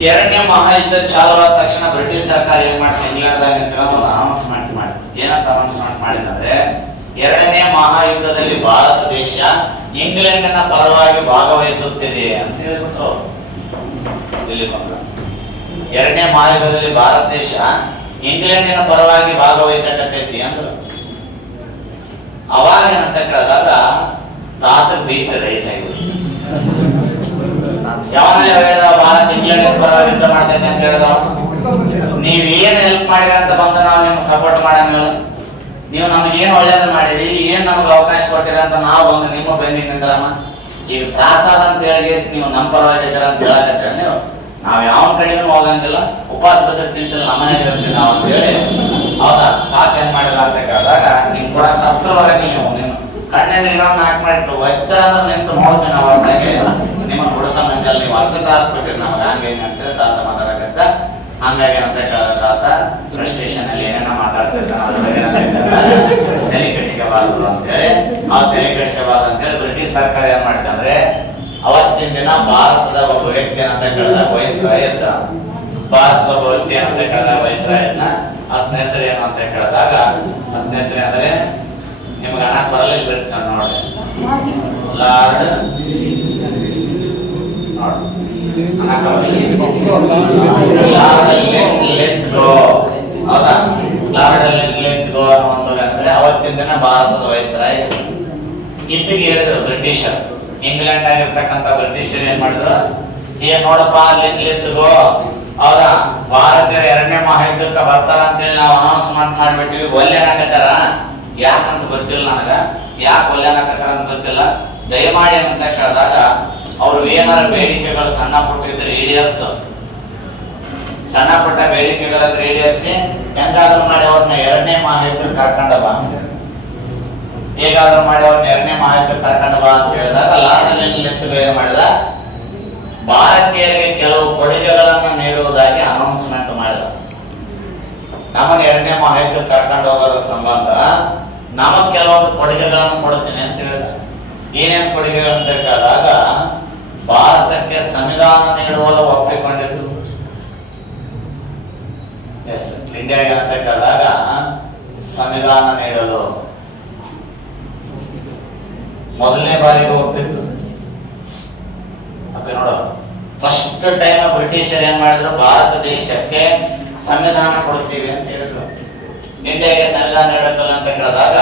ಎರಡನೇ ಮಹಾಯುದ್ಧ ಚಾಲು ಆದ ತಕ್ಷಣ ಬ್ರಿಟಿಷ್ ಸರ್ಕಾರ ಏನ್ ಮಾಡ್ತಾರೆ ಇಂಗ್ಲೆಂಡ್ದಾಗ ಒಂದು ಅನೌನ್ಸ್ಮೆಂಟ್ ಮಾಡಿದ್ರು ಏನಂತ ಅನೌನ್ಸ್ಮೆಂಟ್ ಮಾಡಿದಂದ್ರೆ ಎರಡನೇ ಮಹಾಯುದ್ಧದಲ್ಲಿ ಭಾರತ ದೇಶ ಇಂಗ್ಲೆಂಡಿನ ಪರವಾಗಿ ಭಾಗವಹಿಸುತ್ತಿದೆ ಅಂತ ಹೇಳ್ಬಿಟ್ರು. ಇಲ್ಲಿ. ಎರಡನೇ ಮಹಾಯುದ್ಧದಲ್ಲಿ ಭಾರತ ದೇಶ ಇಂಗ್ಲೆಂಡಿನ ಪರವಾಗಿ ಭಾಗವಹಿಸಕತ್ತೈತಿ ಅಂದ್ರು. ಅವಾಗ ಏನಂತ ಕೇಳಿದಾಗ, ತಾತ ಬೀಟ್ ರೈಸ್ ಆಗಿ ಯಾವನ ಯುದ್ಧ ಮಾಡ್ತೈತೆ ಅಂತ ನೀವ್ ಏನ್ ಹೆಲ್ಪ್ ಮಾಡಿರ ಅಂತ ಬಂದ ನಾವು ನಿಮ್ಗೆ ಸಪೋರ್ಟ್ ಮಾಡಂಗಿಲ್ಲ. ನೀವು ನಮಗೆ ಏನ್ ಒಳ್ಳೇದು ಮಾಡಿರಿ, ಏನ್ ನಮ್ಗೆ ಅವಕಾಶ ಕೊಟ್ಟಿರ ಅಂತ ನಾವು ಬಂದು ನಿಮ್ಮ ಬಂದಿ ನಿಂದ್ರಮ್ಮ. ಈಗ ತ್ರಾಸ ಅಂತ ಹೇಳಿ ನೀವು ನಮ್ಮ ಪರವಾಗಿ ಇದ್ದೀರ ಅಂತ ಹೇಳಕತ್ತೀರ ನೀವು. ನಾವ್ ಯಾವ ಕಡೆಗೂ ಹೋಗಂಗಿಲ್ಲ. ಉಪವಾಸ ಬದ್ರ ಚಿಂತೆ ನಮ್ಮನೆ ಇರ್ತೀವಿ ನಾವು ಅಂತ ಹೇಳಿ. ಹೌದಾ? ಮಾತು ಏನ್ ಮಾಡಿಲ್ಲ ಅಂತ ಕೇಳಿದಾಗ ನಿಮ್ ಕೂಡ ಸತ್ರವರೆ ನೀವು ಕಣ್ಣೆದ್ರೆ ಇನ್ನೊಂದು ನಾಲ್ಕು ಮಾಡಿಟ್ಟು ಒತ್ತರ ನಿಂತು ನೋಡ್ತೀನಿ ನಾವು ಹೊರತಾಗೆ ನಿಮ್ಮನ್ನ ಹುಡುಸ ಮಂಜಲ್ಲಿ ನೀವು ಅಷ್ಟು ಕೊಟ್ಟಿರಿ ನಮಗೆ. ಹಂಗೇನು ಅಂತ ತಾತ ಮಾತಾಡಕತ್ತ. ಹಂಗಾಗಿ ಅಂತ ಕೇಳಿದ ತಾತ. ಸ್ಟೇಷನ್ ಅಲ್ಲಿ ಏನೇನೋ ಮಾತಾಡ್ತಿರ್ತಾನೆ ತಲೆ ಕೆಡಿಸ್ಕೋಬಾರ್ದು ಅಂತೇಳಿ ಆ ತಲೆ ಕೆಡಿಸ್ಕೋಬಾರ್ದು ಅಂತೇಳಿ ಬ್ರಿಟಿಷ್ ಸರ್ಕಾರ ಏನ್ ಮಾಡ್ತಂದ್ರೆ ಅವತ್ತಿನ ದಿನ ಭಾರತದ ಒಬ್ಬ ವ್ಯಕ್ತಿ ಅಂತ ಕೇಳಿದ? ವಯಸ್ಸರಾಯ ಭಾರತದ ಒಬ್ಬ ವ್ಯಕ್ತಿ ಅಂತ ಕೇಳಿದ? ವಯಸ್ಸರಾಯನ್ನ ಹತ್ತನೇ ಹೆಸರು ಏನು ಅಂತ ಕೇಳಿದಾಗ ಹತ್ತನೇ ಹೆಸರು ಅಂದ್ರೆ ನಿಮ್ಗೆ ಹಣ ಬರಲ್ಲ ಇಲ್ಲಿ ಬರುತ್ತೆ ನೋಡಿ. ಲಾರ್ಡ್ ಹೌದಾ? ಲಾರ್ಡ್ ಲೆಟ್ ಗೋ ಅನ್ನುವಂಥದ್ದು ಅವತ್ತಿನ ದಿನ ಭಾರತದ ವಯಸ್ಸರಾಯ ಇತ್ತಿಗೆ ಹೇಳಿದ್ರು ಬ್ರಿಟಿಷರ್. ಇಂಗ್ಲೆಂಡ್ ಆಗಿರ್ತಕ್ಕಂಥ ಬ್ರಿಟಿಷರ್ ಏನ್ ಮಾಡಿದ್ರು? ಏ, ನೋಡಪ್ಪ ಲಿಂಗ್ ಲಿಂತ್ಗೋ ಹೌದಾ? ಭಾರತೀಯರ ಎರಡನೇ ಮಹಾಯುದ್ಧಕ್ಕೆ ಬರ್ತಾರ ಅಂತೇಳಿ ನಾವು ಅನೌನ್ಸ್ಮೆಂಟ್ ಮಾಡ್ಬಿಟ್ಟಿವಿ ಒಲ್ಲೆನಾಕತ್ತಾರ ಯಾಕಂತ ಗೊತ್ತಿಲ್ಲ ನನಗ? ಯಾಕೆ ಒಲ್ಲೆನಾಕತ್ತಾರ ಅಂತ ಗೊತ್ತಿಲ್ಲ? ದಯಮಾಡಿ ಅಂತ ಕೇಳಿದಾಗ, ಅವ್ರು ಏನಾರ ಬೇಡಿಕೆಗಳು ಸಣ್ಣ ಪುಟ್ಟ ಇದ್ರೆ ಈಡೇರ್ಸು. ಸಣ್ಣ ಪುಟ್ಟ ಬೇಡಿಕೆಗಳ ಈಡೇರಿಸಿ, ಹೆಂಗಾದ್ರೂ ಮಾಡಿ ಅವ್ರನ್ನ ಎರಡನೇ ಮಹಾಯುದ್ಧಕ್ಕೆ ಕರ್ಕೊಂಡ ಬಾ. ಹೇಗಾದ್ರೂ ಮಾಡಿ ಅವ್ರನ್ನ ಎರಡನೇ ಮಹಾಯುದ್ಧಕ್ಕೆ ಕರ್ಕೊಂಡ ಬಾ ಅಂತ ಹೇಳಿದಾಗ, ಲಾರ್ಡ್ನಲ್ಲಿ ನಿಂತು ಬೇರೆ ಮಾಡಿದ. ಭಾರತೀಯರಿಗೆ ಕೆಲವು ಕೊಡುಗೆಗಳನ್ನ ನೀಡುವುದಾಗಿ ಅನೌನ್ಸ್ಮೆಂಟ್ ಮಾಡಿದ. ನಮ್ಮನ್ನ ಎರಡನೇ ಮಹಾಯುದ್ಧಕ್ಕೆ ಕರ್ಕೊಂಡು ಹೋಗೋದ್ರ ಸಂಬಂಧ ನಮಗ್ ಕೆಲವೊಂದು ಕೊಡುಗೆಗಳನ್ನು ಕೊಡುತ್ತೇನೆ ಅಂತ ಹೇಳಿದ. ಏನೇನು ಕೊಡುಗೆಗಳಂತ ಕೇಳಿದಾಗ ಭಾರತಕ್ಕೆ ಸಂವಿಧಾನ ನೀಡುವಲ್ಲ ಒಪ್ಪಿಕೊಂಡಿತ್ತು ಎಸ್ ಇಂಡಿಯಾಗೆ ಅಂತ ಕೇಳಿದಾಗ ಸಂವಿಧಾನ ನೀಡಲು ಮೊದಲನೇ ಬಾರಿಗೆ ಒಪ್ಪಿತ್ತು. ಓಕೆ ನೋಡೋದು ಫಸ್ಟ್ ಟೈಮ್ ಬ್ರಿಟಿಷರ್ ಏನ್ ಮಾಡಿದ್ರು, ಭಾರತ ದೇಶಕ್ಕೆ ಸಂವಿಧಾನ ಕೊಡ್ತೀವಿ ಅಂತ ಹೇಳಿದ್ರು. ಇಂಡಿಯಾಗೆ ಸಂವಿಧಾನ ನೀಡಕಲ್ಲ ಅಂತ ಕೇಳಿದಾಗ,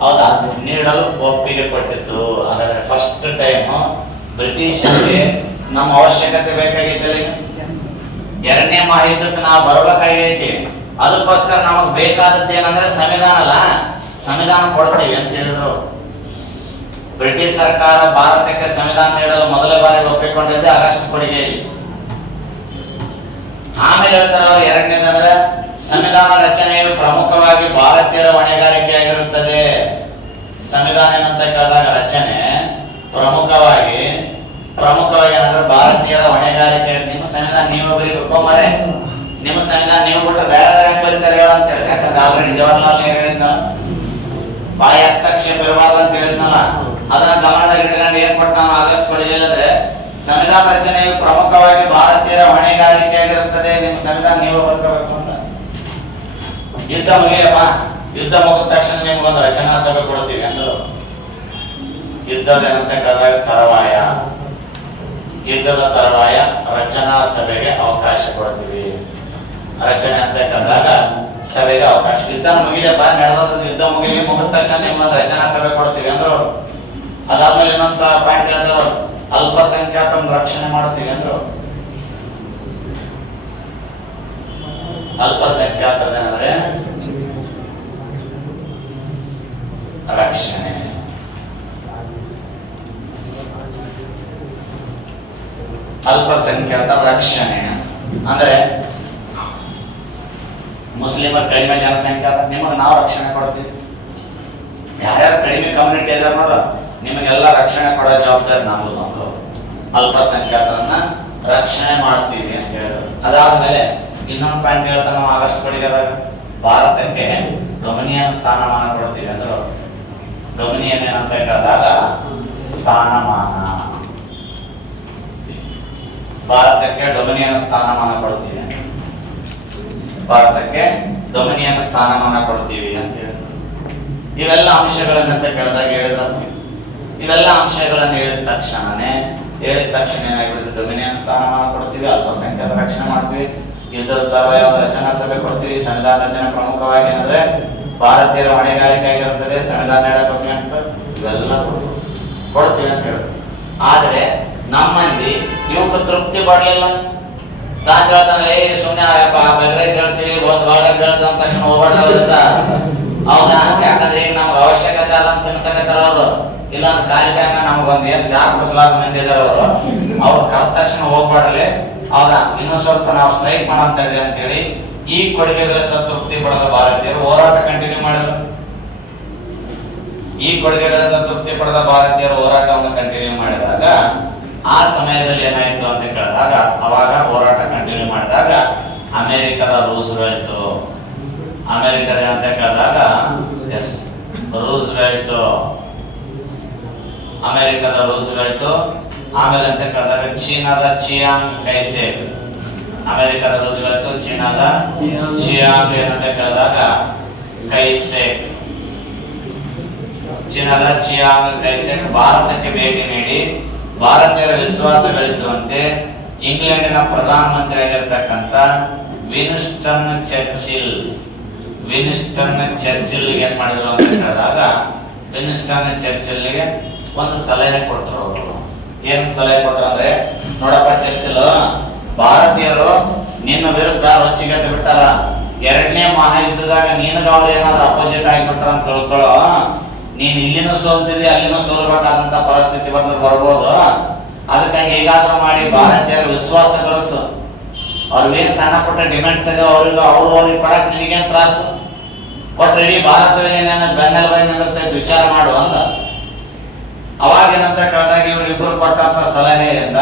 ಹೌದಾ? ನೀಡಲು ಒಪ್ಪಿಗೆ ಕೊಟ್ಟಿತ್ತು. ಹಾಗಾದ್ರೆ ಫಸ್ಟ್ ಟೈಮ್ ಬ್ರಿಟಿಷರಿಗೆ ನಮ್ಮ ಅವಶ್ಯಕತೆ ಬೇಕಾಗಿತ್ತಲ್ಲ ಎರಡನೇ ಮಹಾಯುದ್ಧಕ್ಕೆ ನಾವು ಬರ್ಬೇಕಾಗೈತಿ. ಅದಕ್ಕೋಸ್ಕರ ನಮಗ್ ಬೇಕಾದದ್ದು ಏನಂದ್ರೆ ಸಂವಿಧಾನ ಅಲ್ಲ? ಸಂವಿಧಾನ ಕೊಡ್ತೀವಿ ಅಂತ ಹೇಳಿದ್ರು. ಬ್ರಿಟಿಷ್ ಸರ್ಕಾರ ಭಾರತಕ್ಕೆ ಸಂವಿಧಾನ ನೀಡಲು ಮೊದಲ ಬಾರಿ ಒಪ್ಪಿಕೊಂಡಿದ್ದೆ, ಆಗಸ್ಟ್ ಕೊಡುಗೆಯಲ್ಲಿ. ಆಮೇಲೆ ಹೇಳ್ತಾರೆ ಎರಡನೇದಂದ್ರೆ ಸಂವಿಧಾನ ರಚನೆಯು ಪ್ರಮುಖವಾಗಿ ಭಾರತೀಯರ ಹೊಣೆಗಾರಿಕೆ ಆಗಿರುತ್ತದೆ ಸಂವಿಧಾನ ಏನಂತ ಕೇಳಿದಾಗ ರಚನೆ ಪ್ರಮುಖವಾಗಿ ಪ್ರಮುಖವಾಗಿ ಏನಂದ್ರೆ ಭಾರತೀಯರ ಹೊಣೆಗಾರಿಕೆ. ನಿಮ್ಮ ಸಂವಿಧಾನ ನೀವು ಬರೀಬೇಕು ಮರೆ ನಿಮ್ಮ ಸಂವಿಧಾನ ನೀವು ಬಿಟ್ಟು ಬೇರೆ ಹೆಂಗ್ ಬರೀತಾರೆ ಅಂತ ಹೇಳಿದ್ರೆ, ಯಾಕಂದ್ರೆ ಆಲ್ರೆಡಿ ಜವಾಹರ್ಲಾಲ್ ನೆಹರು ಹೇಳಿದ್ನಲ್ಲ. ಬಾಯಿ ಹಸ್ತಕ್ಷೇಪ ಇರಬಾರ್ದು ಅಂತ ಹೇಳಿದ್ನಲ್ಲ. ಅದನ್ನ ಗಮನದಲ್ಲಿ ಇಟ್ಕೊಂಡು ಏನ್ ಕೊಟ್ಟು ನಾವು ಆಗಸ್ಟ್ ಸಂವಿಧಾನ ರಚನೆಯು ಪ್ರಮುಖವಾಗಿ ಭಾರತೀಯರ ಹೊಣೆಗಾರಿಕೆಯಾಗಿರುತ್ತದೆ. ನಿಮ್ಮ ಸಂವಿಧಾನ ನೀವು ಬರ್ಕೋಬೇಕು. ಯುದ್ಧ ಮುಗಿಯಪ್ಪ. ಯುದ್ಧ ಮುಗಿದ ತಕ್ಷಣ ನಿಮ್ಗೊಂದು ರಚನಾ ಸಭೆ ಕೊಡ್ತೀವಿ ಅಂದ್ರು. ಯುದ್ಧದ ಏನಂತ ಕೇಳಿದಾಗ ತರವಾಯ. ಯುದ್ಧದ ತರವಾಯ ರಚನಾ ಸಭೆಗೆ ಅವಕಾಶ ಕೊಡ್ತೀವಿ. ರಚನೆ ಅಂತ ಕೇಳಿದಾಗ ಸಭೆಗೆ ಅವಕಾಶ. ಯುದ್ಧ ಮುಗಿಲಪ್ಪ ನಡೆದ ಯುದ್ಧ ಮುಗಿಲಿ ಮುಗಿದ ತಕ್ಷಣ ನಿಮ್ಮೊಂದು ರಚನಾ ಸಭೆ ಕೊಡ್ತೀವಿ ಅಂದ್ರು. ಅದಾದ್ಮೇಲೆ ಇನ್ನೊಂದು ಸಲ ಪಾಯಿಂಟ್ ಹೇಳಿದ್ರು ಅಲ್ಪಸಂಖ್ಯಾತ ರಕ್ಷಣೆ ಮಾಡ್ತೀವಿ ಅಂದ್ರು ಅಲ್ಪಸಂಖ್ಯಾತದ ಅಲ್ಪಸಂಖ್ಯಾತರೇನಂದ್ರೆ ರಕ್ಷಣೆ ಅಲ್ಪಸಂಖ್ಯಾತ ರಕ್ಷಣೆ ಅಂದ್ರೆ ಮುಸ್ಲಿಮರ ಕಡಿಮೆ ಜನಸಂಖ್ಯೆ, ನಿಮಗೆ ನಾವು ರಕ್ಷಣೆ ಕೊಡ್ತೀವಿ. ಯಾರ್ಯಾರು ಕಡಿಮೆ ಕಮ್ಯುನಿಟಿ ಇದಾರ ನೋಡ, ನಿಮಗೆಲ್ಲ ರಕ್ಷಣೆ ಕೊಡೋ ಜವಾಬ್ದಾರಿ ನಮ್ದು ನಮ್ದು ಅಲ್ಪಸಂಖ್ಯಾತರನ್ನ ರಕ್ಷಣೆ ಮಾಡ್ತೀವಿ ಅಂತ ಹೇಳಿದ್ರು. ಅದಾದ್ಮೇಲೆ ಇನ್ನೊಂದು ಪಾಯಿಂಟ್ ಹೇಳ್ತಾರೆ ನಾವು ಆಗಸ್ಟ್ ಕೊಡಿಗದಾಗ ಭಾರತಕ್ಕೆ ಡೊಮಿನಿಯನ್ ಸ್ಥಾನಮಾನ ಕೊಡ್ತೀವಿ ಅಂದ್ರು. ಡೊಮಿನಿಯನ್ ಏನಂತ ಹೇಳಿದಾಗ ಸ್ಥಾನಮಾನ. ಭಾರತಕ್ಕೆ ಡೊಮಿನಿಯನ್ ಸ್ಥಾನಮಾನ ಕೊಡ್ತೀವಿ. ಭಾರತಕ್ಕೆ ಡೊಮಿನಿಯನ್ ಸ್ಥಾನಮಾನ ಕೊಡ್ತೀವಿ ಅಂತ ಹೇಳಿದ್ರು. ಇವೆಲ್ಲ ಅಂಶಗಳನ್ನಂತ ಕೇಳಿದಾಗ ಹೇಳಿದ್ರ? ಇವೆಲ್ಲ ಅಂಶಗಳನ್ನ ಹೇಳಿದ ತಕ್ಷಣನೇ, ಹೇಳಿದ ತಕ್ಷಣ ಏನಾಗ್ಬಿಡುತ್ತೆ? ಡೊಮಿನಿಯನ್ ಸ್ಥಾನಮಾನ ಕೊಡ್ತೀವಿ, ಅಲ್ಪಸಂಖ್ಯಾತ ರಕ್ಷಣೆ ಮಾಡ್ತೀವಿ, ಯುದ್ಧದ ತರವಾದ ರಚನಾ ಸಭೆ ಕೊಡ್ತೀವಿ, ಸಂವಿಧಾನ ರಚನೆ ಪ್ರಮುಖವಾಗಿ ಏನಂದ್ರೆ ಭಾರತೀಯರ ಹೊಣೆಗಾರಿಕೆ ಆಗಿರುತ್ತದೆ ಸಂವಿಧಾನ ಹೇಳಕ್ಕೆ ಅಂತ ಇವೆಲ್ಲ ಕೊಡ್ತೀವಿ ಅಂತ ಹೇಳಿದ್ರು. ಆದ್ರೆ ನಮ್ಮಲ್ಲಿ ಇವಕ್ಕ ತೃಪ್ತಿ ಪಡಲಿಲ್ಲ. ತಾನ್ ಹೇಳ್ತಾನೆ ಏ, ಸುಮ್ನೆ ಬಗ್ರೇಶ್ ಹೇಳ್ತೀವಿ ಒಂದ್ ಹೇಳ್ದ ಅಂದ ತಕ್ಷಣ ಹೋಗ್ಬಾರ್ದಂತ ಹೌದಾ? ಯಾಕಂದ್ರೆ ಈಗ ನಮ್ಗೆ ಅವಶ್ಯಕತೆ ಆದಂತ ತಿನ್ಸಕತ್ತಾರ ಅವರು. ಇಲ್ಲ ಖಾಲಿ ಟೈಮ್ ನಮ್ಗೆ ಒಂದ್ ಏನ್ ಚಾ ಕುಡಿಸಲಾದ ಮಂದಿ ಇದಾರ ಅವರು. ಅವ್ರು ಕರೆದ ತಕ್ಷಣ ಹೋಗ್ಬಾರ್ಲಿ ಹೌದಾ? ಇನ್ನೂ ಸ್ವಲ್ಪ ನಾವು ಸ್ಟ್ರೈಕ್ ಮಾಡಂತ ಹೇಳಿ ಅಂತೇಳಿ ಈ ಕೊಡುಗೆಗಳಿಂದ ತೃಪ್ತಿ ಪಡೆದ ಭಾರತೀಯರು ಹೋರಾಟ ಕಂಟಿನ್ಯೂ ಮಾಡಿದ್ರು. ಈ ಕೊಡುಗೆಗಳಿಂದ ತೃಪ್ತಿ ಪಡೆದ ಭಾರತೀಯರು ಹೋರಾಟವನ್ನು ಕಂಟಿನ್ಯೂ ಮಾಡಿದಾಗ ಆ ಸಮಯದಲ್ಲಿ ಏನಾಯ್ತು ಅಂತ ಕೇಳಿದಾಗ, ಅವಾಗ ಹೋರಾಟ ಕಂಟಿನ್ಯೂ ಮಾಡಿದಾಗ, ಅಮೆರಿಕದ ರೂಸ್ ರೂಸ್ವೆಲ್ಟ್. ಅಮೆರಿಕದ ಅಂತ ಕೇಳಿದಾಗ, ಎಸ್ ರೂಸ್ ರೂಸ್ವೆಲ್ಟ್. ಅಮೆರಿಕದ ರೂಸ್ ರೂಸ್ವೆಲ್ಟ್. ಆಮೇಲೆ ಅಂತ ಕೇಳಿದಾಗ, ಚೀನಾದ ಚಿಯಾಂಗ್ ಕೈಸೆ ಅಮೆರಿಕದ ರೂಸ್ವೆಲ್ಟ್, ಚೀನಾದ ಚಿಯಾಂಗ್. ಏನಂತ ಕೇಳಿದಾಗ ಕೈಸೆ ಚೀನಾದ ಚಿಯಾಂಗ್ ಕೈಸೆಕ್ ಭಾರತಕ್ಕೆ ಭೇಟಿ ನೀಡಿ ಭಾರತೀಯರ ವಿಶ್ವಾಸ ಗಳಿಸುವಂತೆ ಇಂಗ್ಲೆಂಡಿನ ಪ್ರಧಾನಮಂತ್ರಿ ಆಗಿರ್ತಕ್ಕಂಥ ವಿನಿಸ್ಟನ್ ಚರ್ಚಿಲ್ ವಿನಿಸ್ಟನ್ ಚರ್ಚಿಲ್ ಏನ್ ಮಾಡಿದ್ರು ಅಂತ ಹೇಳಿದಾಗ ವಿನ್ಸ್ಟನ್ ಚರ್ಚಿಲ್ಗೆ ಒಂದು ಸಲಹೆ ಕೊಟ್ಟರು ಅವರು. ಏನ್ ಸಲಹೆ ಕೊಟ್ರು ಅಂದ್ರೆ, ನೋಡಪ್ಪ ಚರ್ಚಿಲ್, ಭಾರತೀಯರು ನಿನ್ನ ವಿರುದ್ಧ ರೊಚ್ಚಿಗೆದ್ದು ಬಿಟ್ಟಾರ ಎರಡನೇ ಮಹಾಯುದ್ಧದಾಗ ನಿನಗ ಅವ್ರು ಏನಾದ್ರು ಅಪೋಸಿಟ್ ಆಗಿಬಿಟ್ರ ಅಂತ ತಿಳ್ಕೊಳ್ಳೋ ನೀನ್ ಇಲ್ಲಿನೂ ಸೋಲ್ತಿದ್ದೆ ಅಲ್ಲಿನೂ ಸೋಲ್ಬೇಕಾದಂತ ಪರಿಸ್ಥಿತಿ ಬಂದು ಬರ್ಬೋದು. ಅದಕ್ಕಾಗಿ ಹೇಗಾದ್ರೂ ಮಾಡಿ ಭಾರತೀಯರ ವಿಶ್ವಾಸ ಗಳಿಸು. ಅವ್ರಿಗೇನ್ ಸಣ್ಣ ಪುಟ್ಟ ಡಿಮ್ಯಾಂಡ್ಸ್ ಇದೆ ಅವ್ರಿಗೆ ಅವ್ರು ಅವ್ರಿಗೆ ಕೊಡಕ್ ನಿನಗೇನ್ ತ್ರಾಸು? ಕೊಟ್ರೆ ಇಡೀ ನಾನು ಬೆನ್ನೆಲ್ ಬೈ ನಿಂದಿರ್ತೈತೆ ವಿಚಾರ ಮಾಡು ಅಂದ. ಅವಾಗ ಏನಂತ ಕೇಳಿದಾಗ ಇವ್ರಿಬ್ರು ಕೊಟ್ಟಂತ ಸಲಹೆಯಿಂದ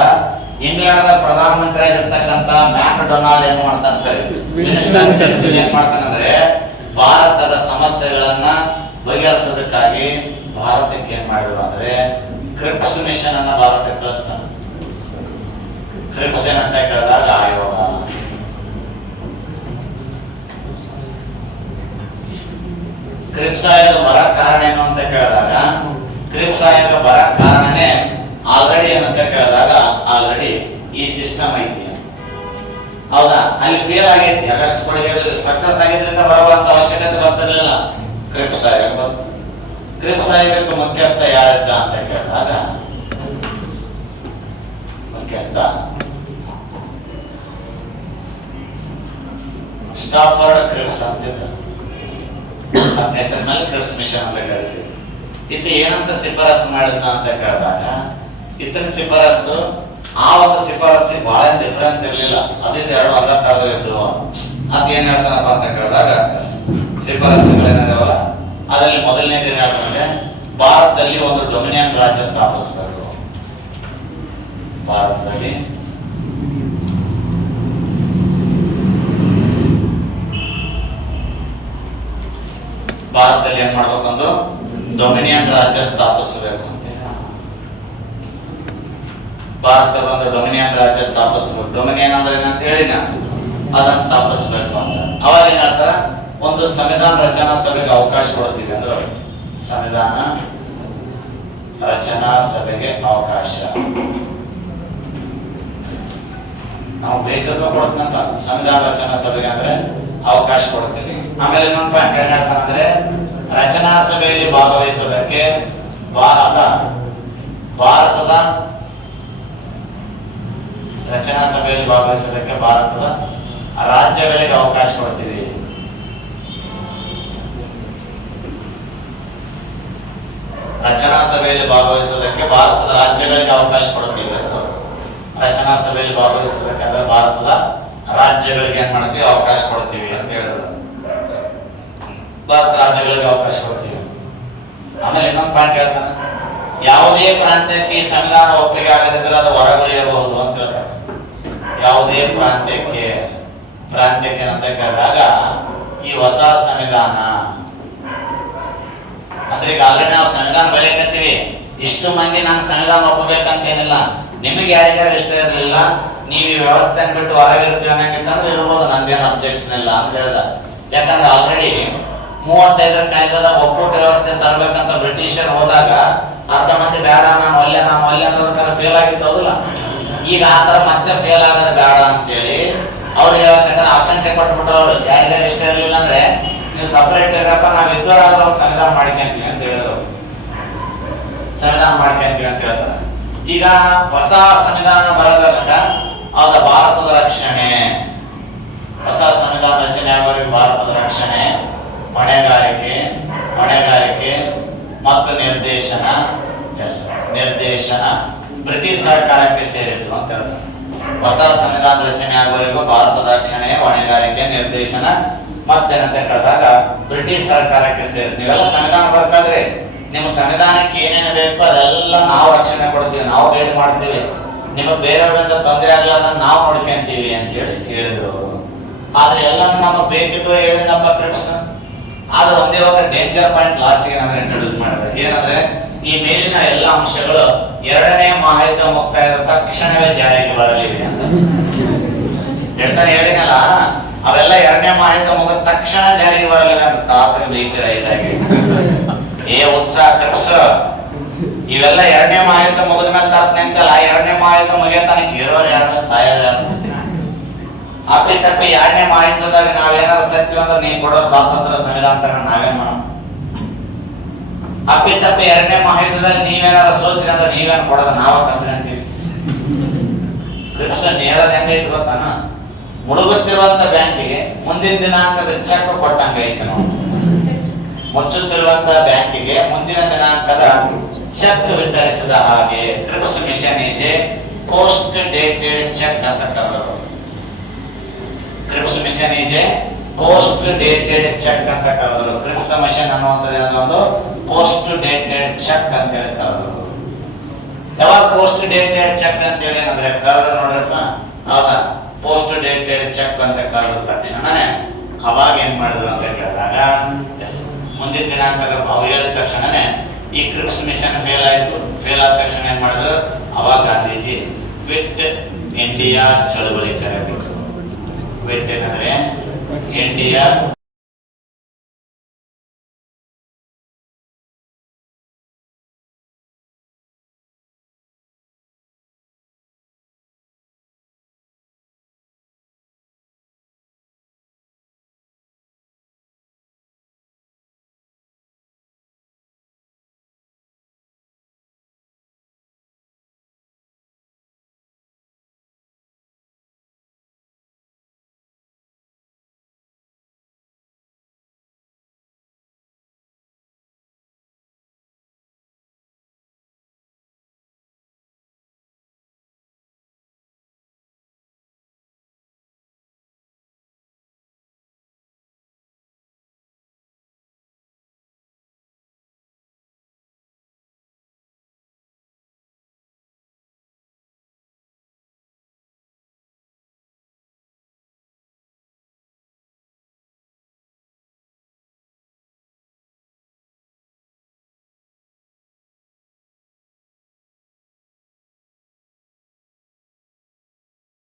ಇಂಗ್ಲೆಂಡ್ ಪ್ರಧಾನಮಂತ್ರಿ ಆಗಿರ್ತಕ್ಕಂತ ಮ್ಯಾಕ್ ಡೊನಾಲ್ಡ್ ಏನ್ ಮಾಡ್ತಾನೆ ಸರ್? ಏನ್ ಮಾಡ್ತಾನಂದ್ರೆ ಭಾರತದ ಸಮಸ್ಯೆಗಳನ್ನ ಬಗೆಹರಿಸೋದಕ್ಕಾಗಿ ಭಾರತಕ್ಕೆ ಏನ್ ಮಾಡಿದ್ರು ಅಂದ್ರೆ ಕ್ರಿಪ್ಸ್ ಮಿಷನ್ ಅನ್ನ ಭಾರತಕ್ಕೆ ಕಳಿಸ್ತಾನ. ಕ್ರಿಪ್ಸ್ ಏನಂತ ಕೇಳಿದಾಗ ಆಯೋಗ ಕ್ರಿಪ್ಸ್ ಆಯೋಗ ಬರಕ್ ಕಾರಣ ಏನು ಅಂತ ಕೇಳಿದಾಗ, ಕ್ರಿಪ್ಸ್ ಆಯೋಗ ಬರಕ್ ಕಾರಣನೇ ಆಲ್ರೆಡಿ ಏನಂತ ಕೇಳಿದಾಗ, ಆಲ್ರೆಡಿ ಈ ಸಿಸ್ಟಮ್ ಐತಿ. ಹೌದಾ? ಅಲ್ಲಿ ಫೇಲ್ ಆಗೈತಿ ಆಗಸ್ಟ್ ಕೊಡುಗೆ ಸಕ್ಸಸ್ ಆಗಿದ್ರಿಂದ ಬರುವಂತ ಅವಶ್ಯಕತೆ ಬರ್ತಿರ್ಲಿಲ್ಲ ಬಂತು ಕ್ರಿಪ್ಸ್ ಮುಖ್ಯಸ್ಥ ಯಾರಿದ್ದ ಅಂತ ಕೇಳಿದಾಗ ಮುಖ್ಯಸ್ಥ ಸ್ಟಾಫರ್ಡ್ ಕ್ರಿಪ್ಸ್ ಅಂತಿದ್ದ ಅದ್ನ ಹೆಸರ ಮೇಲೆ ಕ್ರಿಪ್ಸ್ ಮಿಷನ್ ಅಂತ ಕರಿತೀವಿ ಇತ್ತ ಏನಂತ ಶಿಫಾರಸು ಮಾಡಿದ್ದ ಅಂತ ಕೇಳಿದಾಗ ಇತನ ಶಿಫಾರಸು ಆ ಒಂದು ಶಿಫಾರಸ್ಸಿಗೆ ಬಹಳ ಡಿಫರೆನ್ಸ್ ಇರಲಿಲ್ಲ ಅದಿದ್ದು ಎರಡು ಅರ್ಧಕ್ಕಾದ್ರೂ ಇದ್ದು ಅದ್ ಏನ್ ಹೇಳ್ತಾನಪ್ಪ ಅಂತ ಕೇಳಿದಾಗ ಶಿಫಾರಸುಗಳೇನಿದಾವಲ್ಲ ಅದರಲ್ಲಿ ಮೊದಲನೇದು ಹೇಳ್ತಂದ್ರೆ ಭಾರತದಲ್ಲಿ ಒಂದು ಡೊಮಿನಿಯನ್ ರಾಜ್ಯ ಸ್ಥಾಪಿಸಬೇಕು. ಭಾರತದಲ್ಲಿ ಭಾರತದಲ್ಲಿ ಏನ್ ಮಾಡ್ಬೇಕಂದು ಡೊಮಿನಿಯನ್ ರಾಜ್ಯ ಸ್ಥಾಪಿಸಬೇಕು ಅಂತ ಭಾರತ ಒಂದು ಡೊಮಿನಿಯನ್ ರಾಜ್ಯ ಸ್ಥಾಪಿಸಬೇಕು. ಡೊಮಿನಿಯನ್ ಅಂದ್ರೆ ಏನಂತ ಹೇಳಿನ ಅದನ್ನ ಸ್ಥಾಪಿಸಬೇಕು ಅಂತ. ಅವಾಗ ಏನ್ ಹೇಳ್ತಾರ? ಒಂದು ಸಂವಿಧಾನ ರಚನಾ ಸಭೆಗೆ ಅವಕಾಶ ಕೊಡ್ತೀವಿ ಅಂದ್ರೆ ಸಂವಿಧಾನ ರಚನಾ ಸಭೆಗೆ ಅವಕಾಶ. ನಾವು ಬೇಕಾದ್ರೂ ಕೊಡ್ತಂತ ಸಂವಿಧಾನ ರಚನಾ ಸಭೆಗೆ ಅಂದ್ರೆ ಅವಕಾಶ ಕೊಡ್ತೀವಿ. ಆಮೇಲೆ ಇನ್ನೊಂದು ಪಾಯಿಂಟ್ ಹೇಳ್ತಾನಂದ್ರೆ ರಚನಾ ಸಭೆಯಲ್ಲಿ ಭಾಗವಹಿಸೋದಕ್ಕೆ ಭಾರತ, ಭಾರತದ ರಚನಾ ಸಭೆಯಲ್ಲಿ ಭಾಗವಹಿಸೋದಕ್ಕೆ ಭಾರತದ ರಾಜ್ಯಗಳಿಗೆ ಅವಕಾಶ ಕೊಡ್ತೀವಿ. ರಚನಾ ಸಭೆಯಲ್ಲಿ ಭಾಗವಹಿಸುವುದಕ್ಕೆ ಭಾರತದ ರಾಜ್ಯಗಳಿಗೆ ಅವಕಾಶ ಕೊಡುತ್ತೀವಿ. ರಚನಾ ಸಭೆಯಲ್ಲಿ ಭಾಗವಹಿಸೋದಕ್ಕೆ ಅಂದ್ರೆ ಭಾರತದ ರಾಜ್ಯಗಳಿಗೆ ಏನ್ ಮಾಡ್ತೀವಿ? ಅವಕಾಶ ಕೊಡ್ತೀವಿ ಅಂತ ಹೇಳಿದ್ರು. ಭಾರತ ರಾಜ್ಯಗಳಿಗೆ ಅವಕಾಶ ಕೊಡ್ತೀವಿ. ಆಮೇಲೆ ಇನ್ನೊಂದು ಪಾಯಿಂಟ್ ಹೇಳ್ತಾನೆ. ಯಾವುದೇ ಪ್ರಾಂತ್ಯಕ್ಕೆ ಈ ಸಂವಿಧಾನ ಒಪ್ಪಿಗೆ ಆಗದಿದ್ರೆ ಅದು ಹೊರಗುಳಿಯಬಹುದು ಅಂತ ಹೇಳ್ತಾರೆ ಯಾವುದೇ ಪ್ರಾಂತ್ಯಕ್ಕೆ ಪ್ರಾಂತ್ಯಕ್ಕೆ ಅಂತ ಕೇಳಿದಾಗ ಈ ಹೊಸ ಸಂವಿಧಾನ ಈಗ ಆಲ್ರೆಡಿ ನಾವು ಸಂವಿಧಾನ ಬರೆಯಕತ್ತೀವಿ ಇಷ್ಟು ಮಂದಿ ನಾನು ಸಂವಿಧಾನ ಒಪ್ಪಬೇಕಂತ ಏನಿಲ್ಲ ನಿಮಗೆ ಯಾರ್ಯಾರು ಇಷ್ಟ ಇರಲಿಲ್ಲ, ನೀವು ಈ ವ್ಯವಸ್ಥೆ ಬಿಟ್ಟು ಹೊರಗಿರ್ತೀವಿ ಅನ್ನಂಗಿತ್ತಂದ್ರೆ ಇರ್ಬೋದು, ನಂದೇನು ಅಬ್ಜೆಕ್ಷನ್ ಇಲ್ಲ ಅಂತ ಹೇಳ್ದ. ಯಾಕಂದ್ರೆ ಆಲ್ರೆಡಿ ಮೂವತ್ತೈದರ ಕಾಯ್ದದ ಒಕ್ಕೂಟ ವ್ಯವಸ್ಥೆ ತರಬೇಕಂತ ಬ್ರಿಟಿಷರ್ ಹೋದಾಗ ಅರ್ಧ ಮಂದಿ ಬೇಡ ನಾನು ಒಲ್ಲೆ ನಾನು ಒಲ್ಲೆ ಫೇಲ್ ಆಗಿತ್ತು ಈಗ ಆ ಥರ ಮತ್ತೆ ಫೇಲ್ ಆಗೋದು ಬೇಡ ಅಂತೇಳಿ ಅವ್ರು ಯಾಕಂದ್ರೆ ಆಪ್ಷನ್ಸ್ ಕೊಟ್ಬಿಟ್ರು ಅವ್ರು. ಯಾರ್ಯಾರು ಇಷ್ಟ ಇರಲಿಲ್ಲ ಸಪರೇಟ್ ಇರಪ್ಪ ನಾವು ಇದ್ದವರಾದ್ರೂ ಸಂವಿಧಾನ ಮಾಡ್ಕೊಂತೀವಿ ಅಂತ ಹೇಳಿದ್ರು ಸಂವಿಧಾನ ಮಾಡ್ಕೊಂತೀವಿ ಅಂತ ಹೇಳ್ತಾರೆ. ಈಗ ಹೊಸ ಸಂವಿಧಾನ ಬರೋದ್ರಲ್ಲ ಅದ ಭಾರತದ ರಕ್ಷಣೆ, ಹೊಸ ಸಂವಿಧಾನ ರಚನೆ ಆಗೋರಿಗೆ ಭಾರತದ ರಕ್ಷಣೆ, ಹೊಣೆಗಾರಿಕೆ ಹೊಣೆಗಾರಿಕೆ ಮತ್ತು ನಿರ್ದೇಶನ, ಎಸ್, ನಿರ್ದೇಶನ ಬ್ರಿಟಿಷ್ ಸರ್ಕಾರಕ್ಕೆ ಸೇರಿತ್ತು ಅಂತ ಹೇಳ್ತಾರೆ. ಹೊಸ ಸಂವಿಧಾನ ರಚನೆ ಆಗೋರಿಗೂ ಭಾರತದ ರಕ್ಷಣೆ, ಹೊಣೆಗಾರಿಕೆ, ನಿರ್ದೇಶನ ಮತ್ತೇನಂತ ಕೇಳಿದಾಗ ಬ್ರಿಟಿಷ್ ಸರ್ಕಾರಕ್ಕೆ ಸೇರಿ, ನೀವೆಲ್ಲ ಸಂವಿಧಾನ ಬರ್ಕಾದ್ರೆ ನಿಮ್ಮ ಸಂವಿಧಾನಕ್ಕೆ ಏನೇನು ಬೇಕು ಅದೆಲ್ಲ ನಾವು ರಕ್ಷಣೆ ಕೊಡ್ತೀವಿ, ನಾವು ಗೈಡ್ ಮಾಡ್ತೀವಿ. ನಿಮಗೆ ಬೇರೆಯವರಿಂದ ತೊಂದರೆ ಆಗಲ್ಲ ನಾವು ನೋಡ್ಕೊಂತೀವಿ ಅಂತ ಹೇಳಿ ಹೇಳಿದ್ರು ಆದ್ರೆ ಎಲ್ಲರೂ ನಮಗೆ ಬೇಕಿದ್ದು ನಮ್ಮ ಕ್ರಿಪ್ಸ್. ಆದ್ರೆ ಒಂದೇ ಒಂದು ಡೇಂಜರ್ ಪಾಯಿಂಟ್ ಲಾಸ್ಟ್ ನಾನು ಇಂಟ್ರೊಡ್ಯೂಸ್ ಮಾಡಿದೆ. ಏನಂದ್ರೆ ಈ ಮೇಲಿನ ಎಲ್ಲ ಅಂಶಗಳು ಎರಡನೇ ಮಹಾಯುದ್ಧ ಮುಕ್ತಾಯದ ತಕ್ಷಣವೇ ಜಾರಿಗೆ ಬರಲಿವೆ ಅಂತ. ಹೇಳ್ತಾನೆ ಹೇಳಿನಲ್ಲ ಅವೆಲ್ಲ ಎರಡನೇ ಮಹಾಯುದ್ಧ ಮುಗಿದ ತಕ್ಷಣ ಜಾರಿಗೆ ಬರಲಿಲ್ಲ ಅಂತ ತಾತನ ಬೇಕಿ ರೈಸ್ ಆಗಿ ಏ ಉತ್ಸಾಹ ಕ್ರಿಪ್ಸ್ ಇವೆಲ್ಲ ಎರಡನೇ ಮಹಾಯುದ್ಧ ಮುಗಿದ ಮೇಲೆ ತರ್ತನೆ ಅಂತಲ್ಲ ಆ ಎರಡನೇ ಮಹಾಯುದ್ಧ ಮುಗಿಯ ತನಕ ಇರೋರು ಯಾರು ಸಾಯೋರು ಯಾರು ಅಪ್ಪಿ ತಪ್ಪಿ ಎರಡನೇ ಮಹಾಯುದ್ಧದಾಗ ನಾವೇನಾದ್ರು ಸತ್ಯ ಅಂದ್ರೆ ನೀ ಕೊಡೋ ಸ್ವಾತಂತ್ರ್ಯ ಸಂವಿಧಾನ ನಾವೇನ್ ಮಾಡೋಣ ಅಪ್ಪಿ ತಪ್ಪಿ ಎರಡನೇ ಮಹಾಯುದ್ಧದಾಗ ನೀವೇನಾದ್ರು ಸೋತಿನ ಅಂದ್ರೆ ನೀವೇನ್ ಕೊಡೋದು, ನಾವ ಕಸಗಂತೀವಿ ಕ್ರಿಪ್ಸ್ ಹೇಳೋದ್ ಹೆಂಗೈತಿ ಗೊತ್ತಾನ? ಮುಳುಗುತ್ತಿರುವಂತ ಬ್ಯಾಂಕಿಗೆ ಮುಂದಿನ ದಿನಾಂಕದ ಚೆಕ್ ಕೊಟ್ಟಂಗ ಐತೆ ನಾವು ಮುಚ್ಚುತ್ತಿರುವಂತ ಬ್ಯಾಂಕಿಗೆ ಮುಂದಿನ ದಿನಾಂಕದ ಚೆಕ್ ವಿತರಿಸಿದ ಹಾಗೆ Cripps mission is a post dated cheque ಅಂತ ಕರೆದರು. Cripps mission is a post dated cheque ಅಂತ ಕರೆದರು. ಕ್ರಿಪ್ಸ್ ಮಿಷನ್ ಅನ್ನುವಂಥದ್ದು ಪೋಸ್ಟ್ ಡೇಟೆಡ್ ಚೆಕ್ ಅಂತ ಹೇಳಿ ಕರೆದರು. ಯಾವಾಗ ಪೋಸ್ಟ್ ಡೇಟೆಡ್ ಚೆಕ್ ಅಂತ ಹೇಳಿ ಏನಂದ್ರೆ ಕರೆದ್ರು ನೋಡ್ರಪ್ಪ ಹೌದಾ? ಪೋಸ್ಟ್ ಡೇಟೆಡ್ ಚೆಕ್ ಅಂತ ಕರೆದ ತಕ್ಷಣನೇ ಅವಾಗ ಏನು ಮಾಡಿದ್ರು ಅಂತ ಕೇಳಿದಾಗ ಎಸ್ ಮುಂದಿನ ದಿನಾಂಕದ ಅವು ಹೇಳಿದ ತಕ್ಷಣನೇ ಈ ಕ್ರಿಪ್ಸ್ ಮಿಷನ್ ಫೇಲ್ ಆಯಿತು. ಫೇಲ್ ಆದ ತಕ್ಷಣ ಏನು ಮಾಡಿದ್ರು? ಅವಾಗ ಗಾಂಧೀಜಿ ಕ್ವಿಟ್ ಇಂಡಿಯಾ ಚಳುವಳಿ ಕರೆ ಕೊಟ್ಟರು. ಕ್ವಿಟ್ ಏನಂದ್ರೆ ಇಂಡಿಯಾ